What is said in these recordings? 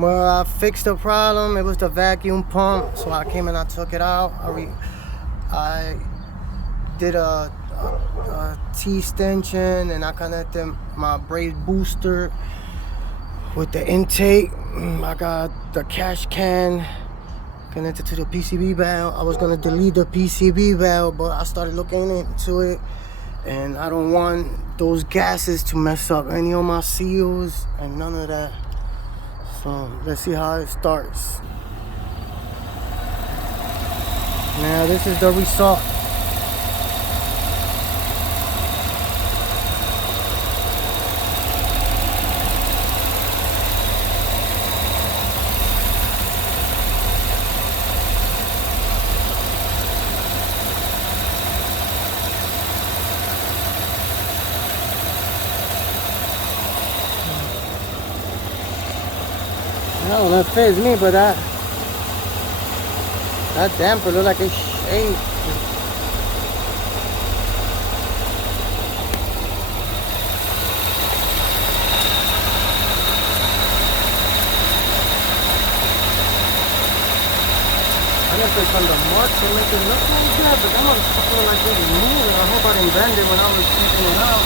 Well, I fixed the problem. It was the vacuum pump, so I came and I took it out. I did a T-extension, and I connected my brake booster with the intake. I got the cash can connected to the PCB valve. I was gonna delete the PCB valve, but I started looking into it, and I don't want those gases to mess up any of my seals and none of that. So let's see how it starts. Now this is the result. I don't know if it fits me, but that damper look like it's shaved. I guess it's on the marks to make it look like that, but that motherfucker look like it's moving. I hope I didn't bend it when I was taking it out.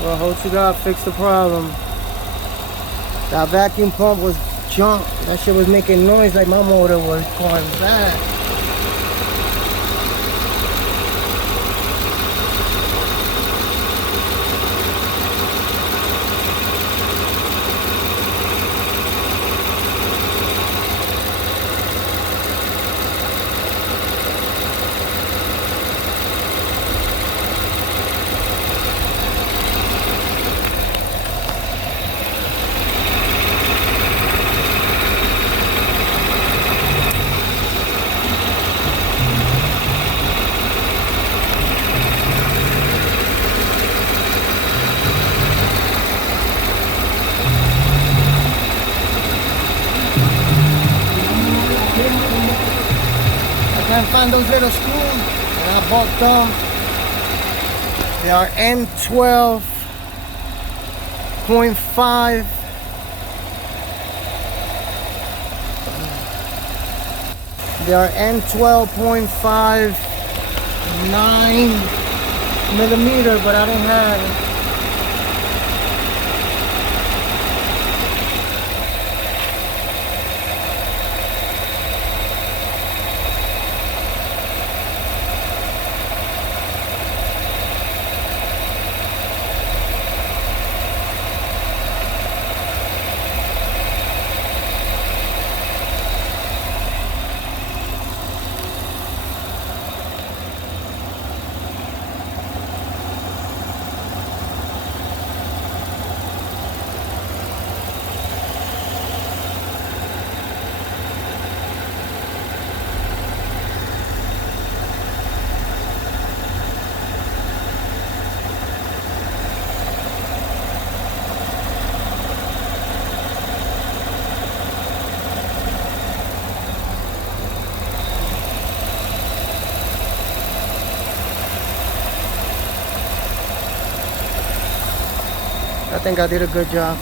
Well, I hope to God fix the problem. That vacuum pump was junk. That shit was making noise like my motor was going bad. I can't find those little screws, and I bought them. They are N12.5. They are N12.5 9mm, but I didn't have it. I think I did a good job.